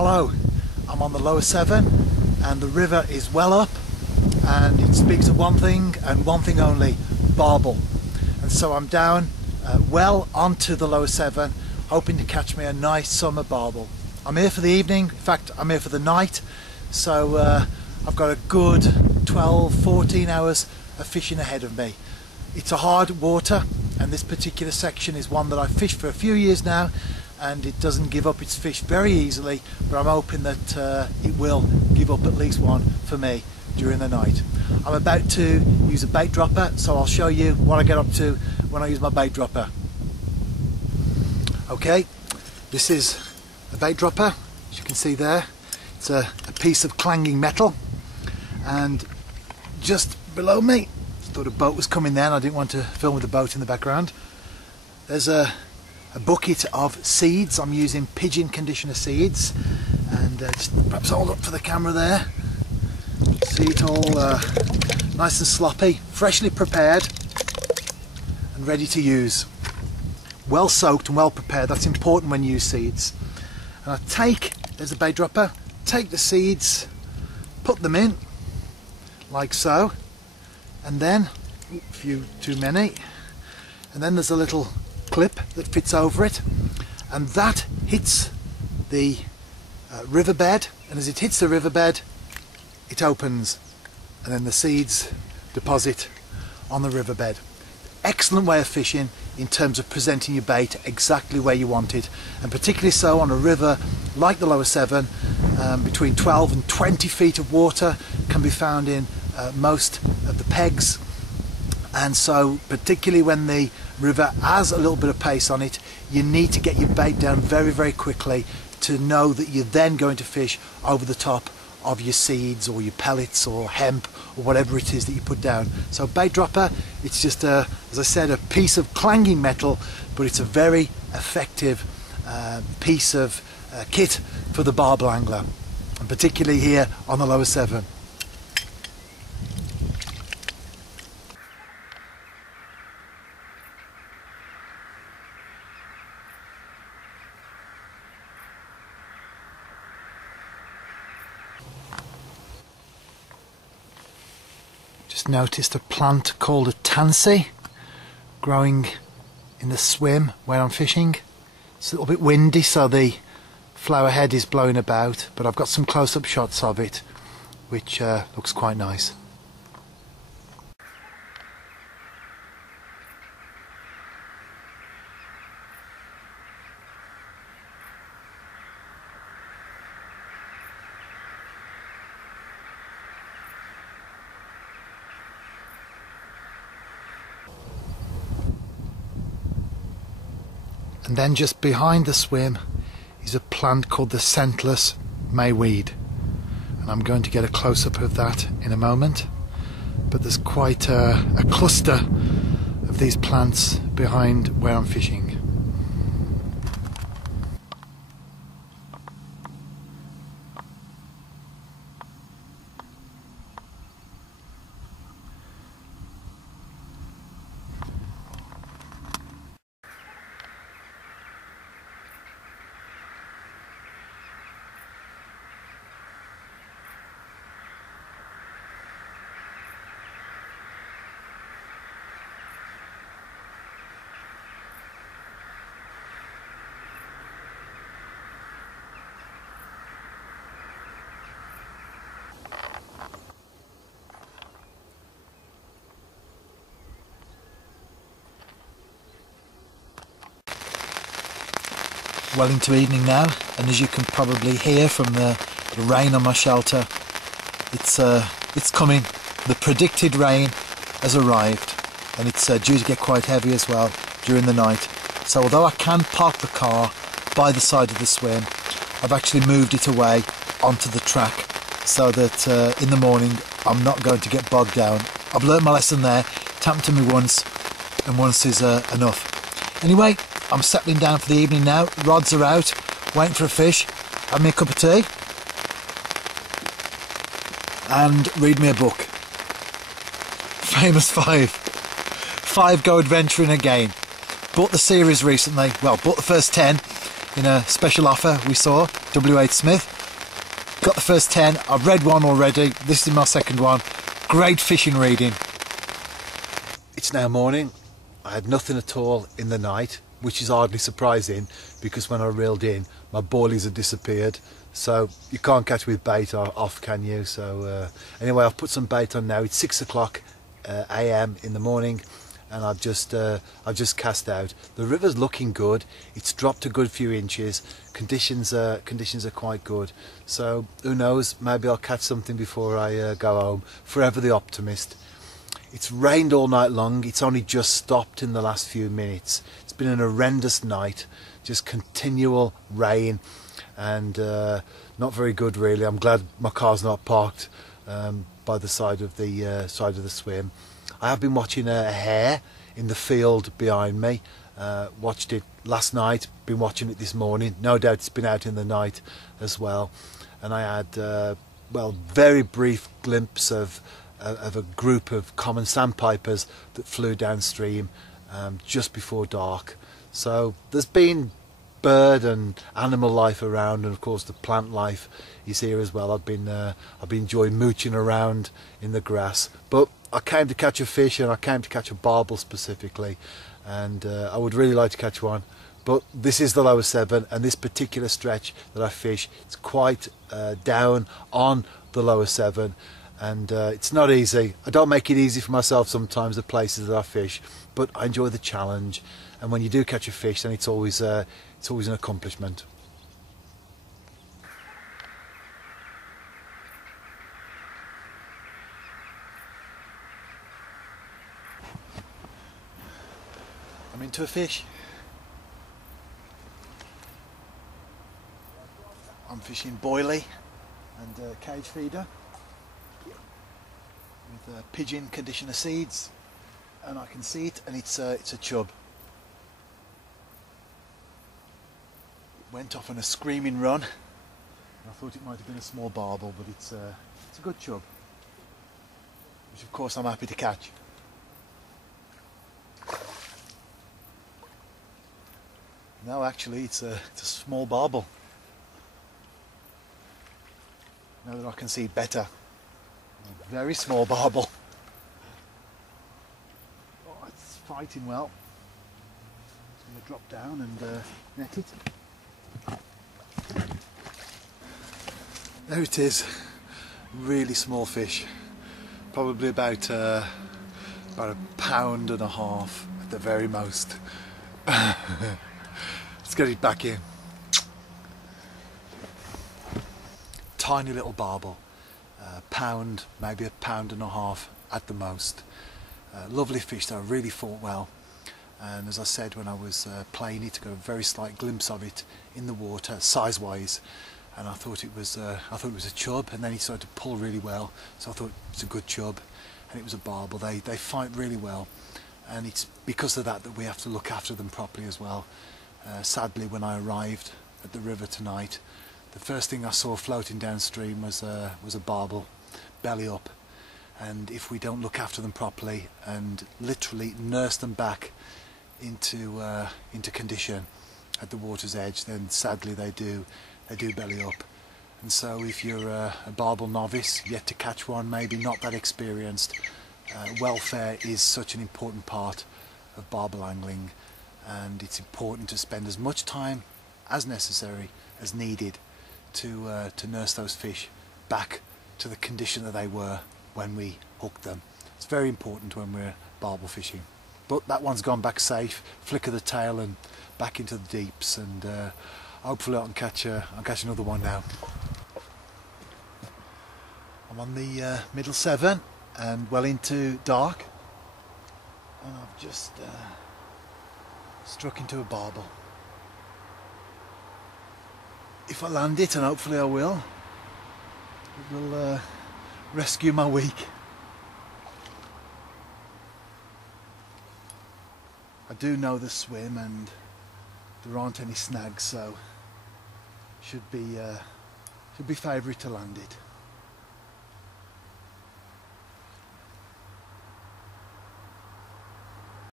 Hello, I'm on the Lower Severn and the river is well up and it speaks of one thing and one thing only, Barbel. And so I'm down well onto the Lower Severn, hoping to catch me a nice summer barbel. I'm here for the evening, in fact I'm here for the night, so I've got a good 12-14 hours of fishing ahead of me. It's a hard water and this particular section is one that I've fished for a few years now, and it doesn't give up its fish very easily, but I'm hoping that it will give up at least one for me during the night. I'm about to use a bait dropper, so I'll show you what I get up to when I use my bait dropper. Okay, this is a bait dropper, as you can see there. It's a piece of clanging metal, and just below me, thought a boat was coming then, I didn't want to film with the boat in the background. There's a bucket of seeds. I'm using pigeon conditioner seeds, and just perhaps hold up for the camera there. See it all nice and sloppy, freshly prepared and ready to use. Well soaked and well prepared, that's important when you use seeds. And there's a bait dropper, take the seeds, put them in like so, and then a few too many, and then there's a little clip that fits over it, and that hits the riverbed, and as it hits the riverbed it opens and then the seeds deposit on the riverbed. Excellent way of fishing in terms of presenting your bait exactly where you want it, and particularly so on a river like the Lower Severn. Between 12 and 20 feet of water can be found in most of the pegs, and so particularly when the river has a little bit of pace on it, you need to get your bait down very, very quickly to know that you're then going to fish over the top of your seeds or your pellets or hemp or whatever it is that you put down. So bait dropper, it's just as I said, a piece of clanging metal, but it's a very effective piece of kit for the barbel angler, and particularly here on the Lower Severn. Just noticed a plant called a Tansy growing in the swim where I'm fishing. It's a little bit windy, so the flower head is blowing about, but I've got some close-up shots of it, which looks quite nice. And then just behind the swim is a plant called the scentless mayweed, and I'm going to get a close-up of that in a moment, but there's quite a cluster of these plants behind where I'm fishing. Well into evening now, and as you can probably hear from the rain on my shelter, it's coming. The predicted rain has arrived, and it's due to get quite heavy as well during the night. So although I can park the car by the side of the swim, I've actually moved it away onto the track so that in the morning I'm not going to get bogged down. I've learnt my lesson there. It happened to me once, and once is enough. Anyway, I'm settling down for the evening now. Rods are out, waiting for a fish, have me a cup of tea and read me a book. Famous Five Go Adventuring Again. Bought the series recently, well, bought the first 10, in a special offer we saw, W.H. Smith. Got the first 10, I've read one already, this is my second one. Great fishing reading. It's now morning. I had nothing at all in the night, which is hardly surprising because when I reeled in, my boilies had disappeared. So you can't catch with bait off, can you? So anyway, I've put some bait on now. It's 6 o'clock a.m. in the morning, and I've just cast out. The river's looking good. It's dropped a good few inches. Conditions are quite good. So who knows? Maybe I'll catch something before I go home. Forever the optimist. It's rained all night long. It's only just stopped in the last few minutes. It's been an horrendous night, just continual rain, and not very good really. I'm glad my car's not parked by the side of the swim. I have been watching a hare in the field behind me. Watched it last night, been watching it this morning. No doubt it's been out in the night as well. And I had well, very brief glimpse of a group of common sandpipers that flew downstream just before dark. So there's been bird and animal life around, and of course the plant life is here as well. I've been enjoying mooching around in the grass, but I came to catch a fish, and I came to catch a barbel specifically, and I would really like to catch one. But this is the Lower Severn, and this particular stretch that I fish, it's quite down on the Lower Severn, and it's not easy. I don't make it easy for myself sometimes, the places that I fish, but I enjoy the challenge. And when you do catch a fish, then it's always an accomplishment. I'm into a fish. I'm fishing boilie and cage feeder with pigeon conditioner seeds, and I can see it, and it's a chub. It went off on a screaming run. I thought it might have been a small barbel, but it's a good chub, which of course I'm happy to catch. No, actually it's a small barbel. Now that I can see better, a very small barbel. Oh, it's fighting well. It's going to drop down and net it. There it is. Really small fish. Probably about a pound and a half at the very most. Let's get it back in. Tiny little barbel, pound, maybe a pound and a half at the most. Lovely fish though, really fought well, and as I said when I was playing it, I got a very slight glimpse of it in the water, size-wise, and I thought it was a chub, and then he started to pull really well, so I thought it was a good chub, and it was a barbel. They fight really well, and it's because of that we have to look after them properly as well. Sadly, when I arrived at the river tonight, the first thing I saw floating downstream was a barbel, belly up, and if we don't look after them properly and literally nurse them back into condition at the water's edge, then sadly they do belly up. And so if you're a barbel novice, yet to catch one, maybe not that experienced, welfare is such an important part of barbel angling, and it's important to spend as much time as necessary, as needed, to nurse those fish back to the condition that they were when we hooked them. It's very important when we're barbel fishing. But that one's gone back safe, flick of the tail and back into the deeps, and hopefully I'll catch another one now. I'm on the Middle Severn and well into dark, and I've just struck into a barbel. If I land it, and hopefully I will, it will rescue my week. I do know the swim, and there aren't any snags, so should be favourite to land it.